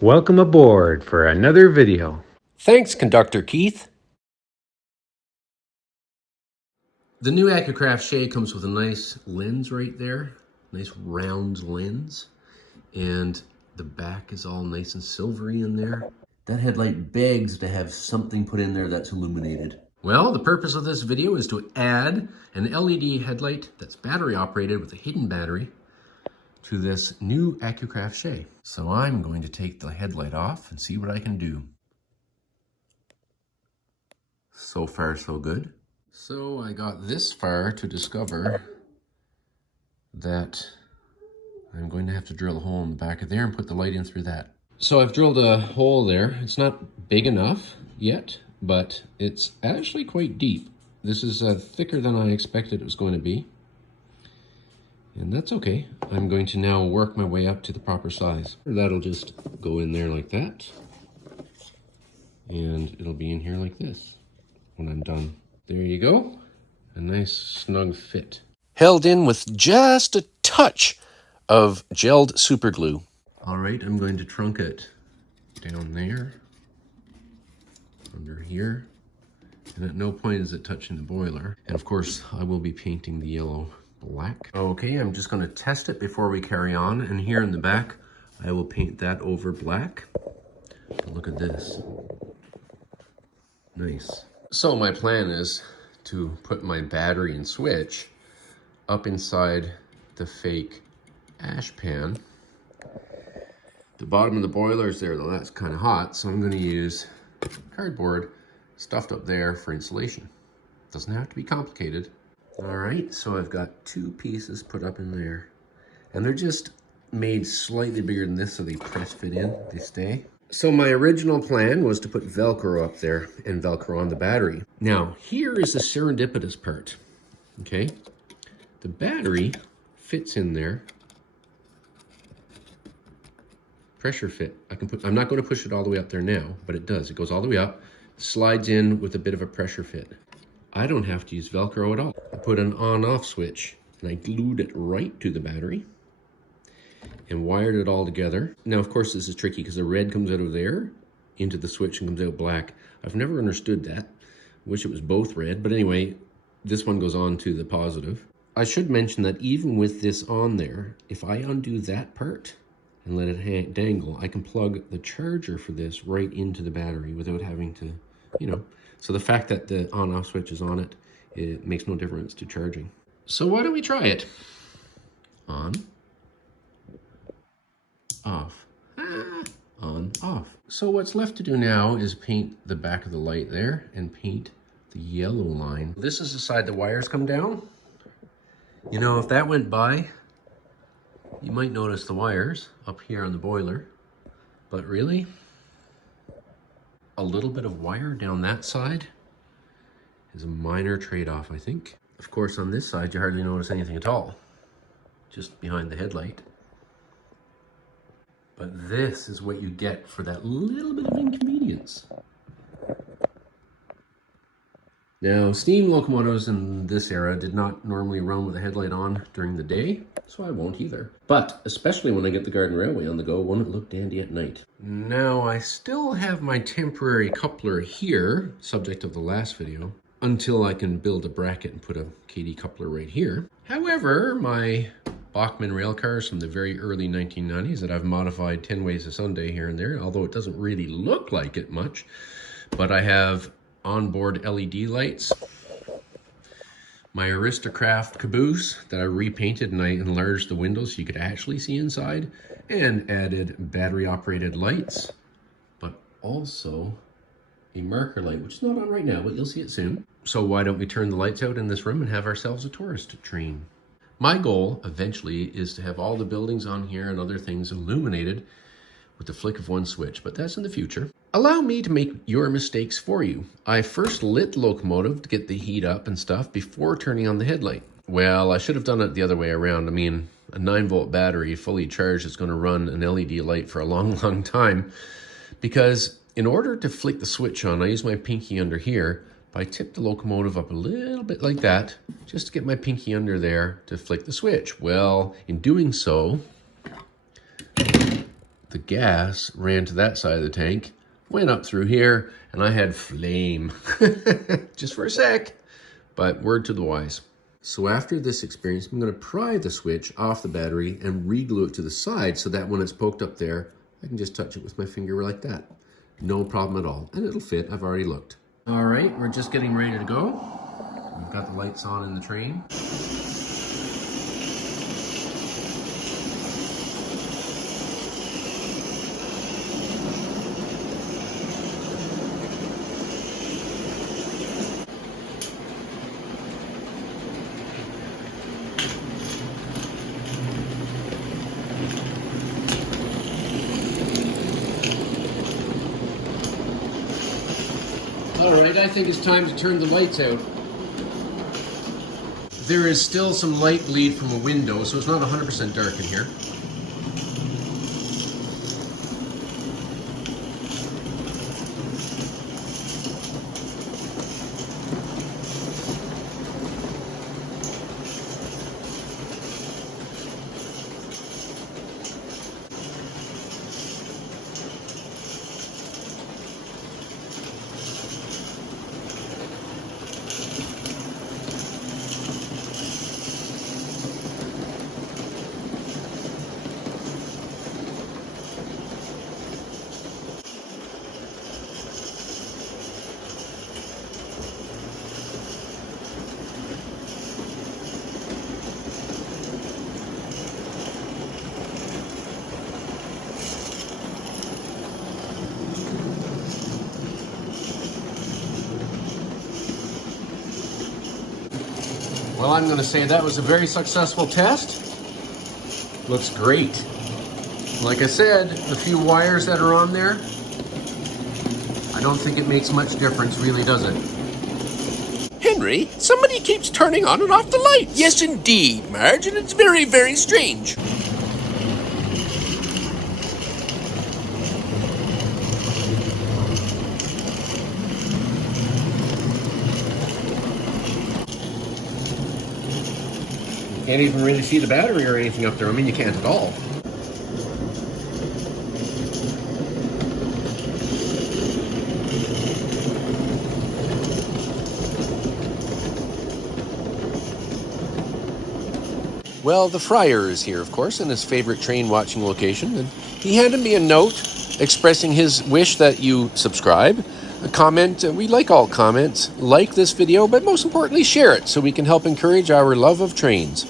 Welcome aboard for another video. Thanks, Conductor Keith. The new Accucraft Shay comes with a nice lens right there, nice round lens, and the back is all nice and silvery in there. That headlight begs to have something put in there that's illuminated. Well, the purpose of this video is to add an LED headlight that's battery operated with a hidden battery to this new Accucraft Shay. So I'm going to take the headlight off and see what I can do. So far, so good. So I got this far to discover that I'm going to have to drill a hole in the back of there and put the light in through that. So I've drilled a hole there. It's not big enough yet, but it's actually quite deep. This is thicker than I expected it was going to be. And that's okay. I'm going to now work my way up to the proper size. That'll just go in there like that. And it'll be in here like this when I'm done. There you go. A nice snug fit. Held in with just a touch of gelled super glue. All right, I'm going to trunk it down there, under here, and at no point is it touching the boiler. And of course, I will be painting the yellow black. Okay, I'm just going to test it before we carry on. And here in the back, I will paint that over black. But look at this. Nice. So my plan is to put my battery and switch up inside the fake ash pan. The bottom of the boiler is there, though that's kind of hot, so I'm going to use cardboard stuffed up there for insulation. Doesn't have to be complicated. All right, so I've got two pieces put up in there, and they're just made slightly bigger than this so they press fit in, they stay. So my original plan was to put Velcro up there and Velcro on the battery. Now, here is the serendipitous part, okay? The battery fits in there. Pressure fit. I'm not going to push it all the way up there now, but it does. It goes all the way up, slides in with a bit of a pressure fit. I don't have to use Velcro at all. I put an on-off switch and I glued it right to the battery and wired it all together. Now, of course, this is tricky because the red comes out of there into the switch and comes out black. I've never understood that. Wish it was both red, but anyway, this one goes on to the positive. I should mention that even with this on there, if I undo that part and let it dangle, I can plug the charger for this right into the battery without having to, So the fact that the on-off switch is on it, it makes no difference to charging. So why don't we try it? On, off, on, off. So what's left to do now is paint the back of the light there and paint the yellow line. This is the side the wires come down. You know, if that went by, you might notice the wires up here on the boiler, but really, a little bit of wire down that side is a minor trade-off, I think. Of course, on this side, you hardly notice anything at all, just behind the headlight. But this is what you get for that little bit of inconvenience. Now, steam locomotives in this era did not normally run with a headlight on during the day, so I won't either. But, especially when I get the Garden Railway on the go, won't it look dandy at night? Now, I still have my temporary coupler here, subject of the last video, until I can build a bracket and put a KD coupler right here. However, my Bachmann rail cars from the very early 1990s that I've modified 10 ways a Sunday here and there, although it doesn't really look like it much, but I have onboard LED lights, my Aristo-craft caboose that I repainted and I enlarged the windows so you could actually see inside, and added battery operated lights, but also a marker light, which is not on right now, but you'll see it soon. So why don't we turn the lights out in this room and have ourselves a tourist train? My goal eventually is to have all the buildings on here and other things illuminated with the flick of one switch, but that's in the future. Allow me to make your mistakes for you. I first lit the locomotive to get the heat up and stuff before turning on the headlight. Well, I should have done it the other way around. I mean, a 9-volt battery fully charged is going to run an LED light for a long, long time, because in order to flick the switch on, I use my pinky under here. I tip the locomotive up a little bit like that, just to get my pinky under there to flick the switch. Well, in doing so, The gas ran to that side of the tank, went up through here, and I had flame. Just for a sec, but word to the wise. So after this experience, I'm going to pry the switch off the battery and re-glue it to the side so that when it's poked up there, I can just touch it with my finger like that. No problem at all. And it'll fit. I've already looked. All right, we're just getting ready to go. We've got the lights on in the train. All right, I think it's time to turn the lights out. There is still some light bleed from a window, so it's not 100% dark in here. Well, I'm going to say that was a very successful test. Looks great. Like I said, the few wires that are on there, I don't think it makes much difference, really, does it? Henry, somebody keeps turning on and off the lights. Yes, indeed, Marge, and it's very, very strange. Can't even really see the battery or anything up there. I mean, you can't at all. Well, the Friar is here, of course, in his favorite train watching location, and he handed me a note expressing his wish that you subscribe, a comment. We like all comments. Like this video, but most importantly, share it so we can help encourage our love of trains.